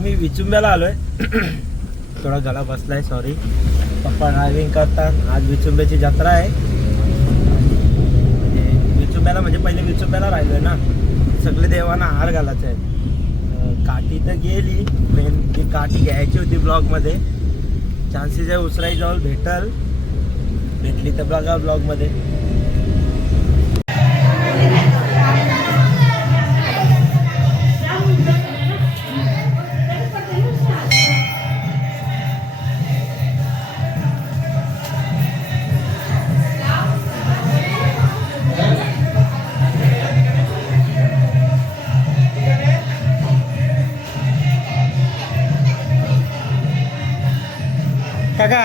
मी विचुंब्याला आलोय. थोडा गळा बसलाय, सॉरी. पप्पा ड्रायव्हिंग करतात. आज विचुंब्याची जत्रा आहे. विचुंब्याला म्हणजे पहिले विचुंब्याला राहिलोय ना, सगळे देवांना हार घालायचे आहेत. काठी तर गेली, मेन ती काठी घ्यायची होती ब्लॉगमध्ये. चान्सेस आहे उसराई जवळ भेटली तर बघा ब्लॉगमध्ये. काका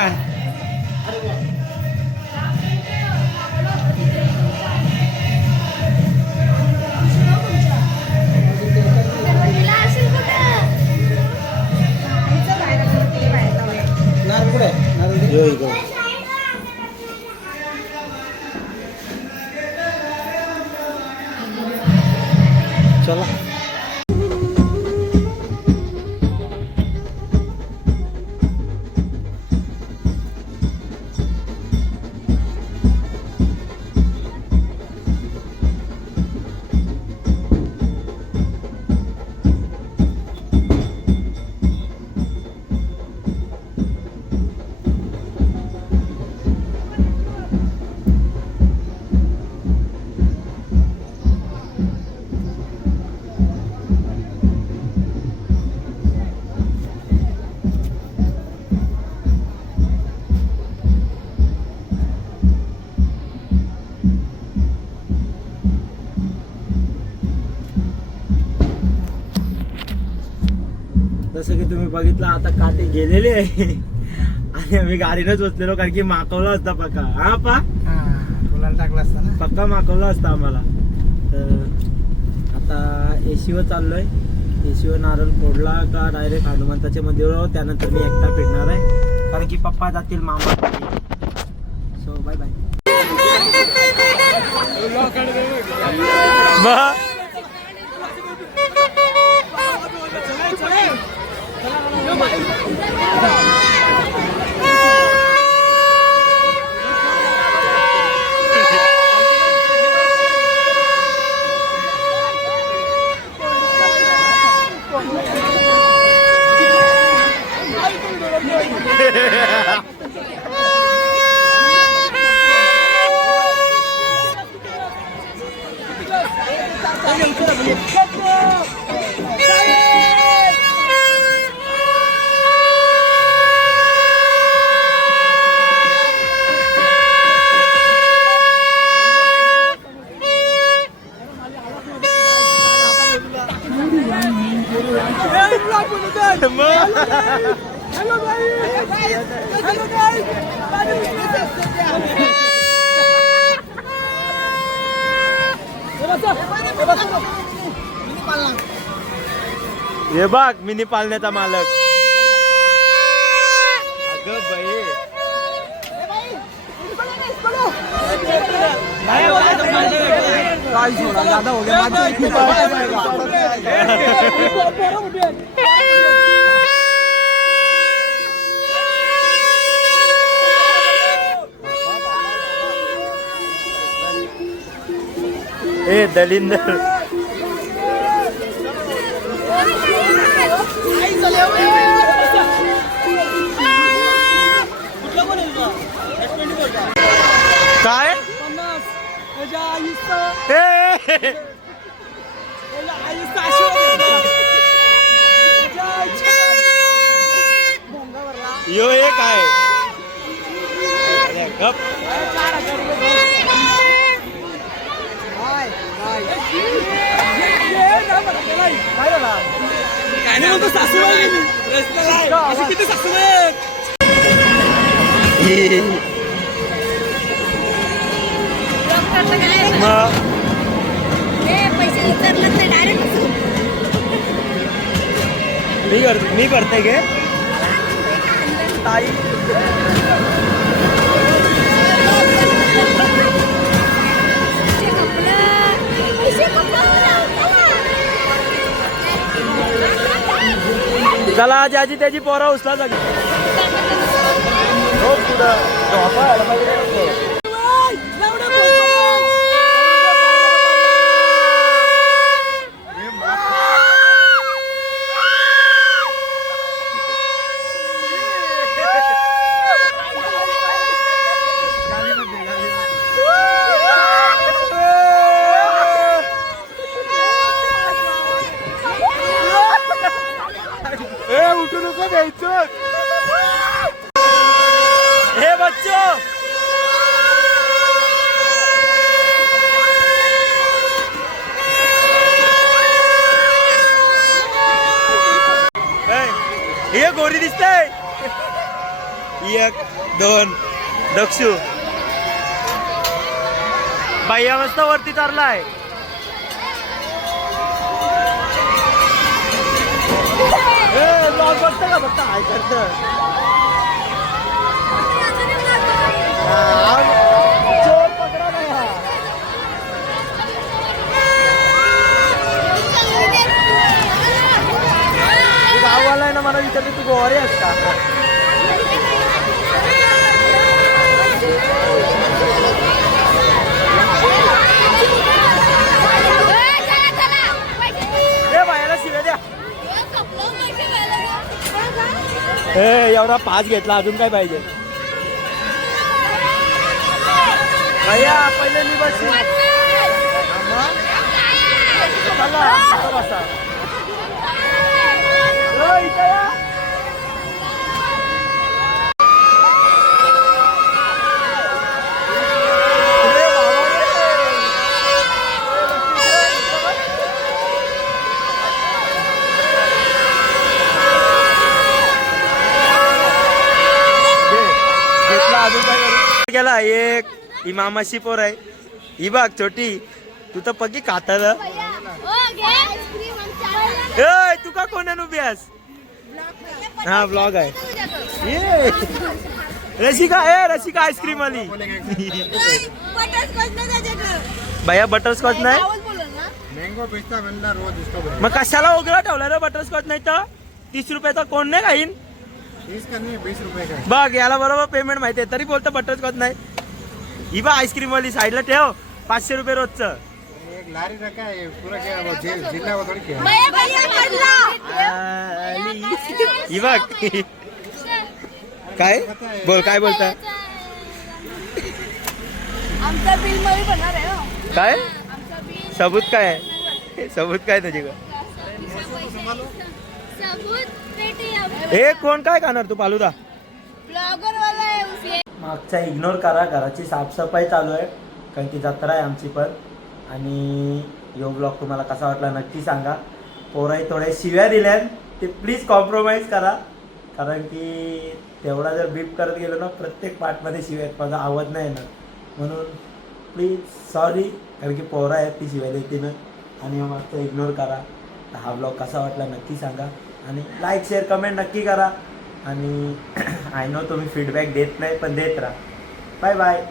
चला. जसं की तुम्ही बघितलं आता काठी गेलेली आहे आणि आम्ही गाडीनच बसलेलो, कारण की माकवला असता पक्का. हा पा फुलाला टाकला असता ना, पक्का माकवला असता आम्हाला. तर आता एसीवर चाललोय. एसीवर नारळ फोडला का डायरेक्ट हनुमंताच्या मंदिरावर, त्यानंतर मी एकटा फिरणार आहे, कारण की पप्पा जातील मामा. So bye bye. हे बघ मिनी पालण्याचा मालक. अगं बाई ए दलिंदर काय यो एक आहे गप. मी करते गे ताई. चला ज्याची त्याची पोरा उचला सगळी हो पुढं झोपा अडवायला नको. उठू नको द्यायचं हे बच्चो. हे गोरी दिसतंय. एक दोन दक्षू बाह्या मस्त वरती चाललाय. ब्लॉग बघतं का फक्त हाय करतं. चोर पकडा नाही हा. गाववाला आहे ना मला विचारते तू गोवारी आहेस का. बायाला शिव्या द्या. एवढा पाच घेतला अजून काय पाहिजे. भैया पहिले मी बसू बसा इथं या. गेला एक ही मामाशी पोर आहे. ही बघ छोटी तू तर पक्की खातात. तू का कोण उभी आहेस. हा ब्लॉग आहे. ये रसिका रसिका आईस्क्रीम आली. भैया बटरस्कॉच नाही मँगो पिस्ता बनला रोज. मग कशाला उघडा ठेवला रे. बटरस्कॉच नाही तर 30 रुपयाचा कोण नाही खाईन. 20 रुपये का. बघ याला बरोबर पेमेंट माहिती आहे तरी बोलतो बटरस्कॉच नाही. ही बा आईस्क्रीम वाली साईडला ठेव 500 रुपये रोजचं. एक लारी रखा है पूरा क्या वो जिल्हा वो थोड़ी क्या. ही बघ काय बोल काय बोलता. आमचा बिल मध्ये बनणार आहे. काय सबूत काय आहे. सबूत काय तुझे हे कोण काय खाणार तू फालुदा. ब्लॉगर वाला आहे उसे. मागचा इग्नोर करा. घराची साफसफाई चालू आहे कारण की जत्रा आहे आमची पण. आणि यो ब्लॉग तुम्हाला कसा वाटला नक्की सांगा. पोराही थोड्या शिव्या दिल्यात ते प्लीज कॉम्प्रोमाइज करा कारण की तेवढा जर बीप करत गेलो ना प्रत्येक पार्टमध्ये शिव्या आहेत. माझा आवाज नाही ना म्हणून प्लीज सॉरी कारण की पोरा आहेत ती शिव्या देते ना. आणि मागचा इग्नोर करा. हा ब्लॉग कसा वाटला नक्की सांगा आणि लाईक शेअर कमेंट नक्की करा. आणि आय नो तुम्ही फीडबॅक देत नाही पण देत राहा. Bye bye.